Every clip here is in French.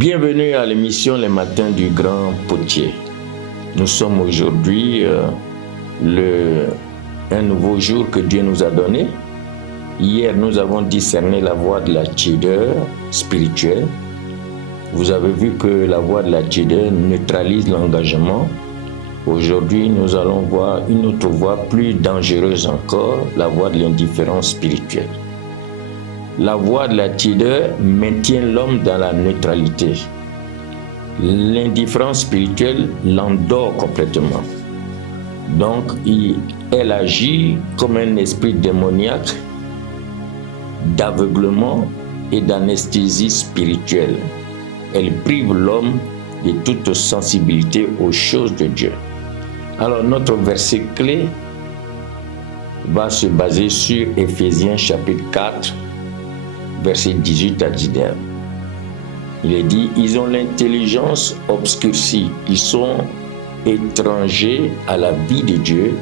Bienvenue à l'émission Les Matins du Grand Potier. Nous sommes aujourd'hui un nouveau jour que Dieu nous a donné. Hier, nous avons discerné la voie de la tiédeur spirituelle. Vous avez vu que la voie de la tiédeur neutralise l'engagement. Aujourd'hui, nous allons voir une autre voie plus dangereuse encore, la voie de l'indifférence spirituelle. La voie de la tiédeur maintient l'homme dans la neutralité. L'indifférence spirituelle l'endort complètement. Donc, elle agit comme un esprit démoniaque d'aveuglement et d'anesthésie spirituelle. Elle prive l'homme de toute sensibilité aux choses de Dieu. Alors, notre verset clé va se baser sur Éphésiens chapitre 4, verset 18 à 19. Il est dit, ils ont l'intelligence obscurcie, ils sont étrangers à la vie de Dieu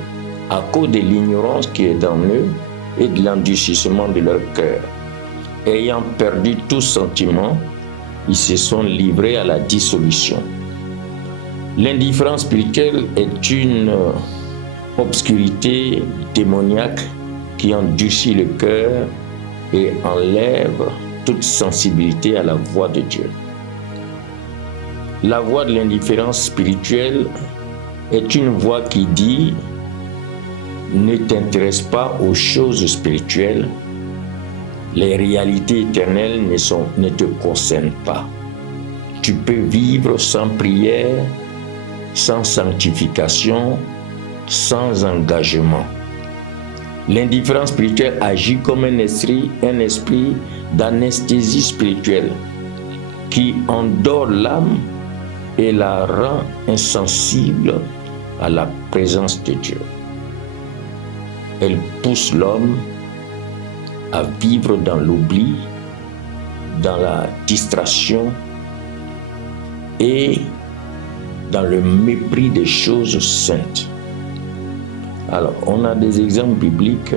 à cause de l'ignorance qui est dans eux et de l'endurcissement de leur cœur. Ayant perdu tout sentiment, ils se sont livrés à la dissolution. L'indifférence spirituelle est une obscurité démoniaque qui endurcit le cœur et enlève toute sensibilité à la voix de Dieu. La voix de l'indifférence spirituelle est une voix qui dit « Ne t'intéresse pas aux choses spirituelles, les réalités éternelles ne te concernent pas. Tu peux vivre sans prière, sans sanctification, sans engagement. » L'indifférence spirituelle agit comme un esprit d'anesthésie spirituelle qui endort l'âme et la rend insensible à la présence de Dieu. Elle pousse l'homme à vivre dans l'oubli, dans la distraction et dans le mépris des choses saintes. Alors, on a des exemples bibliques.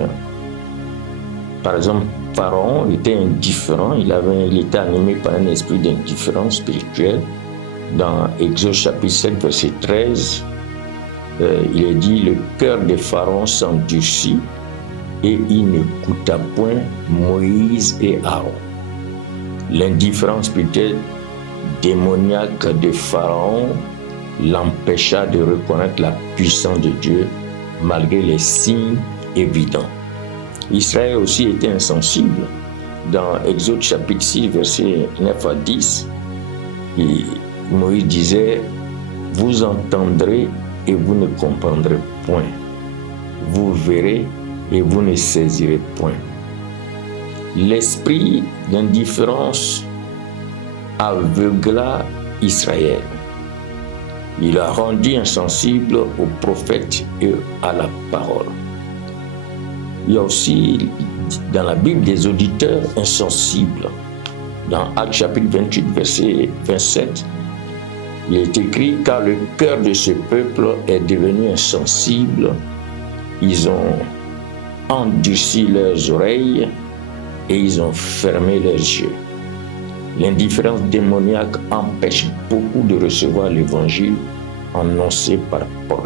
Par exemple, Pharaon était indifférent, il était animé par un esprit d'indifférence spirituelle. Dans Exode chapitre 7, verset 13, il est dit, le cœur de Pharaon s'endurcit et il n'écouta point Moïse et Aaron. L'indifférence spirituelle démoniaque de Pharaon l'empêcha de reconnaître la puissance de Dieu malgré les signes évidents. Israël aussi était insensible. Dans Exode chapitre 6, versets 9 à 10, Moïse disait, « Vous entendrez et vous ne comprendrez point. Vous verrez et vous ne saisirez point. » L'esprit d'indifférence aveugla Israël. Il a rendu insensible aux prophètes et à la parole. Il y a aussi dans la Bible des auditeurs insensibles. Dans Actes chapitre 28, verset 27, il est écrit « Car le cœur de ce peuple est devenu insensible, ils ont endurci leurs oreilles et ils ont fermé leurs yeux. » L'indifférence démoniaque empêche beaucoup de recevoir l'évangile annoncé par Paul.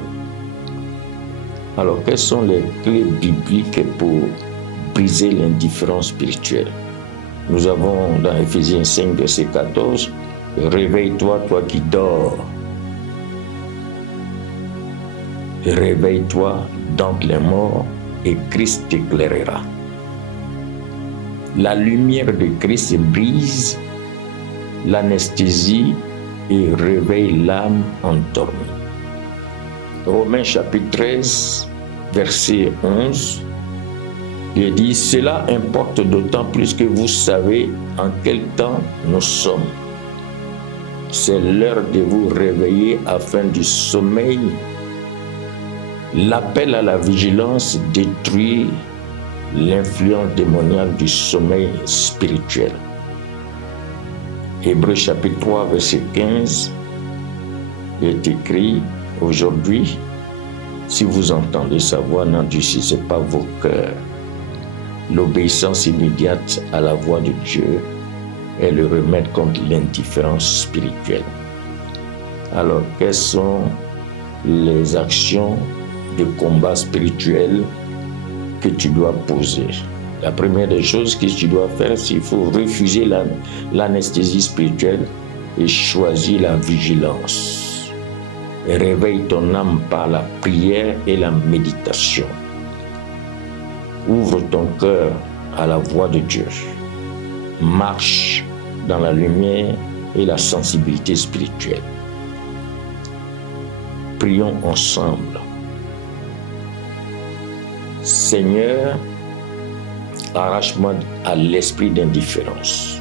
Alors, quelles sont les clés bibliques pour briser l'indifférence spirituelle? Nous avons dans Éphésiens 5, verset 14, « Réveille-toi, toi qui dors. Réveille-toi d'entre les morts et Christ t'éclairera. » La lumière de Christ brise l'anesthésie et réveille l'âme endormie. Romains chapitre 13, verset 11, il dit « Cela importe d'autant plus que vous savez en quel temps nous sommes. C'est l'heure de vous réveiller afin du sommeil. L'appel à la vigilance détruit l'influence démoniaque du sommeil spirituel. » Hébreux chapitre 3, verset 15, il est écrit « Aujourd'hui, si vous entendez sa voix, n'endurcissez pas vos cœurs. » L'obéissance immédiate à la voix de Dieu est le remède contre l'indifférence spirituelle. Alors, quelles sont les actions de combat spirituel que tu dois poser? La première des choses que tu dois faire, c'est qu'il faut refuser l'anesthésie spirituelle et choisir la vigilance. Réveille ton âme par la prière et la méditation. Ouvre ton cœur à la voix de Dieu. Marche dans la lumière et la sensibilité spirituelle. Prions ensemble. Seigneur, arrache-moi à l'esprit d'indifférence.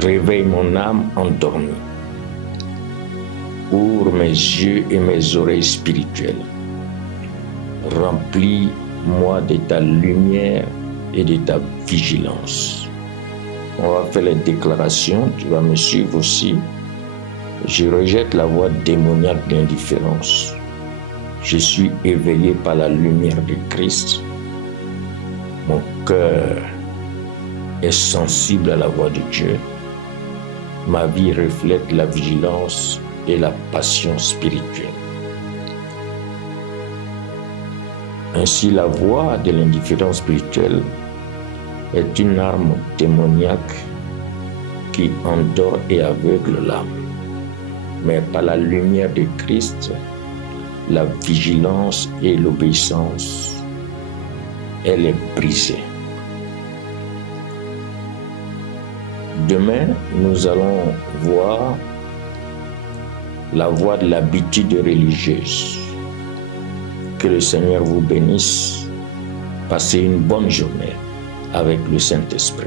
Réveille mon âme endormie. Ouvre mes yeux et mes oreilles spirituelles. Remplis-moi de ta lumière et de ta vigilance. On va faire les déclarations, tu vas me suivre aussi. Je rejette la voix démoniaque d'indifférence. Je suis éveillé par la lumière de Christ. Mon cœur est sensible à la voix de Dieu. Ma vie reflète la vigilance et la passion spirituelle. Ainsi, la voix de l'indifférence spirituelle est une arme démoniaque qui endort et aveugle l'âme. Mais par la lumière de Christ, la vigilance et l'obéissance, elle est brisée. Demain, nous allons voir la voie de l'habitude religieuse. Que le Seigneur vous bénisse. Passez une bonne journée avec le Saint-Esprit.